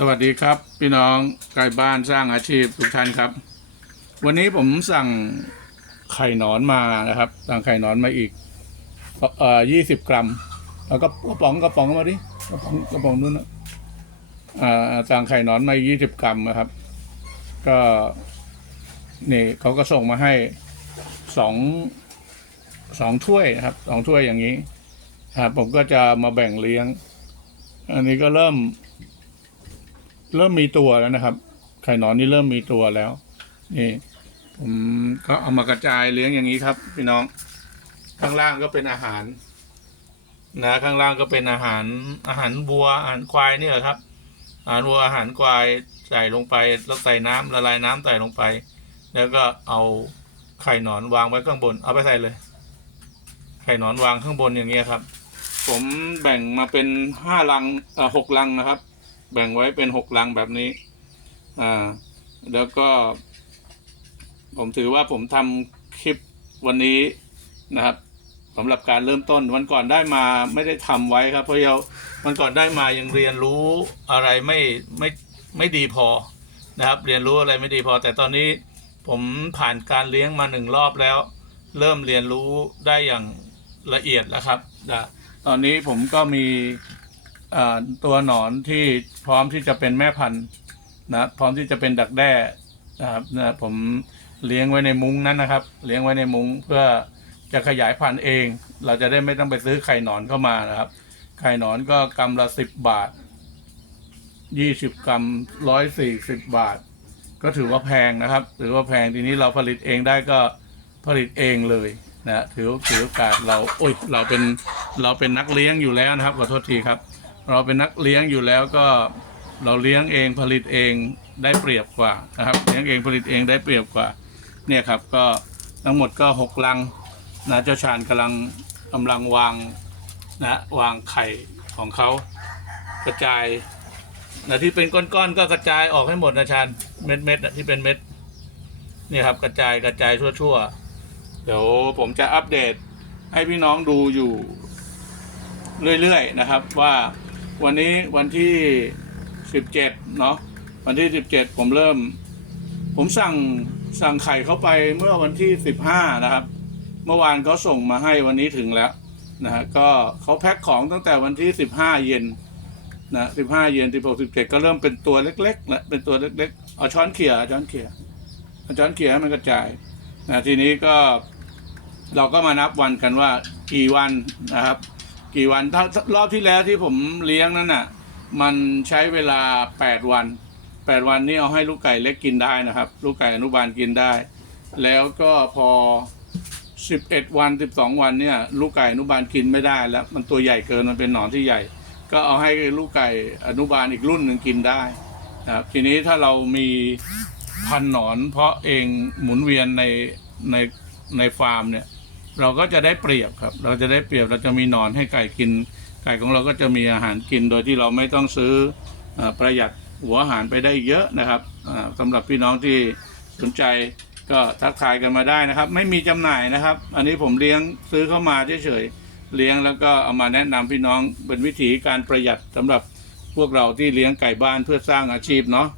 สวัสดีครับ พี่น้องไก่บ้านสร้างอาชีพทุกท่านครับ วันนี้ผมสั่งไข่หนอนมานะครับ สั่งไข่หนอนมาอีกเอ่อยี่สิบกรัมแล้วก็กระป๋องกระป๋องมาดิกระป๋องกระป๋องนู้นนะอ่าสั่งไข่หนอนมายี่สิบกรัมนะครับ ก็นี่เขาก็ส่งมาให้สองสองถ้วยนะครับสองถ้วยอย่างนี้ครับผมก็จะมาแบ่งเลี้ยง อันนี้ก็เริ่ม เริ่มมีตัวแล้วนะครับ ไข่หนอนนี่เริ่มมีตัวแล้ว นี่ผมก็เอามากระจายเลี้ยงอย่างนี้ครับพี่น้อง ข้างล่างก็เป็นอาหาร นะข้างล่างก็เป็นอาหารอาหารวัวอาหารควายเนี่ยครับ อาหารวัวอาหารควายใส่ลงไปแล้วใส่น้ำละลายน้ำใส่ลงไป แล้วก็เอาไข่หนอนวางไว้ข้างบน เอาไปใส่เลย ไข่หนอนวางข้างบนอย่างเงี้ยครับ ผมแบ่งมาเป็นห้าลังเอ่อหกลังนะครับ แบ่งไว้เป็นหกลังแบบนี้ อ่า แล้วก็ ผมถือว่าผมทำคลิปวันนี้นะครับสำหรับการเริ่มต้นวันก่อนได้มาไม่ได้ทำไว้ครับ เพราะเราวันก่อนได้มายังเรียนรู้อะไรไม่ไม่ไม่ดีพอนะครับ เรียนรู้อะไรไม่ดีพอ แต่ตอนนี้ผมผ่านการเลี้ยงมาหนึ่งรอบแล้ว เริ่มเรียนรู้ได้อย่างละเอียดแล้วครับนะตอนนี้ผมก็มี ตัวหนอนที่พร้อมที่จะเป็นแม่พันธุ์นะพร้อมที่จะเป็นดักแด้นะครับนะผมเลี้ยงไว้ในมุ้งนั้นนะครับ เลี้ยงไว้ในมุ้งเพื่อจะขยายพันธุ์เอง เราจะได้ไม่ต้องไปซื้อไข่หนอนเข้ามานะครับ ไข่หนอนก็กำละสิบบาทยี่สิบกรัมร้อยสี่สิบบาท ก็ถือว่าแพงนะครับ ถือว่าแพงทีนี้เราผลิตเองได้ก็ผลิตเองเลยนะถือถือโอกาสเราโอ้ยเราเป็นเราเป็นนักเลี้ยงอยู่แล้วนะครับขอโทษทีครับ เราเป็นนักเลี้ยงอยู่แล้วก็เราเลี้ยงเองผลิตเองได้เปรียบกว่านะครับเลี้ยงเองผลิตเองได้เปรียบกว่า เนี่ยครับก็ทั้งหมดก็หกลังนะเจ้าชาญกำลังกำลังวางนะวางไข่ของเขากระจายนะที่เป็นก้อนๆก็กระจายออกให้หมดนะชาญเม็ดเม็ดๆอะที่เป็นเม็ดเนี่ยครับกระจายกระจายทั่วๆ เดี๋ยวผมจะอัปเดตให้พี่น้องดูอยู่เรื่อยๆนะครับว่า วันนี้วันที่สิบเจ็ดเนาะวันที่สิบเจ็ดผมเริ่ม ผมสั่งสั่งไข่เข้าไปเมื่อวันที่สิบห้านะครับ เมื่อวานเขาส่งมาให้วันนี้ถึงแล้วนะฮะก็เขาแพ็คของตั้งแต่วันที่สิบห้าเย็นนะสิบห้าเย็นสิบหกสิบเจ็ดก็เริ่มเป็นตัวเล็กๆแล้วเป็นตัวเล็กๆเอาช้อนเขี่ยช้อนเขี่ยเอาช้อนเขี่ยให้มันกระจายนะทีนี้ก็เราก็มานับวันกันว่ากี่วันนะครับ กี่วันถ้ารอบที่แล้วที่ผมเลี้ยงนั่นน่ะ มันใช้เวลา 8 วัน 8 วันนี้เอาให้ลูกไก่เล็กกินได้นะครับ ลูกไก่อนุบาลกินได้ แล้วก็พอ 11 วัน 12 วันเนี่ย ลูกไก่อนุบาลกินไม่ได้แล้ว มันตัวใหญ่เกินมันเป็นหนอนที่ใหญ่ ก็เอาให้ลูกไก่อนุบาลอีกรุ่นหนึ่งกินได้นะครับทีนี้ถ้าเรามีพันหนอนเพราะเองหมุนเวียนในในในฟาร์มเนี่ย เราก็จะได้เปรียบครับ เราจะได้เปรียบเราจะมีนอนให้ไก่กิน ไก่ของเราก็จะมีอาหารกินโดยที่เราไม่ต้องซื้ออประหยัดหัวอาหารไปได้เยอะนะครับอ่าสำหรับพี่น้องที่สนใจก็ทักทายกันมาได้นะครับ ไม่มีจำหน่ายนะครับ อันนี้ผมเลี้ยงซื้อเข้ามาเฉยๆเลี้ยงแล้วก็เอามาแนะนำพี่น้องเป็นวิธีการประหยัดสำหรับพวกเราที่เลี้ยงไก่บ้านเพื่อสร้างอาชีพเนาะ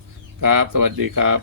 ครับ สวัสดีครับ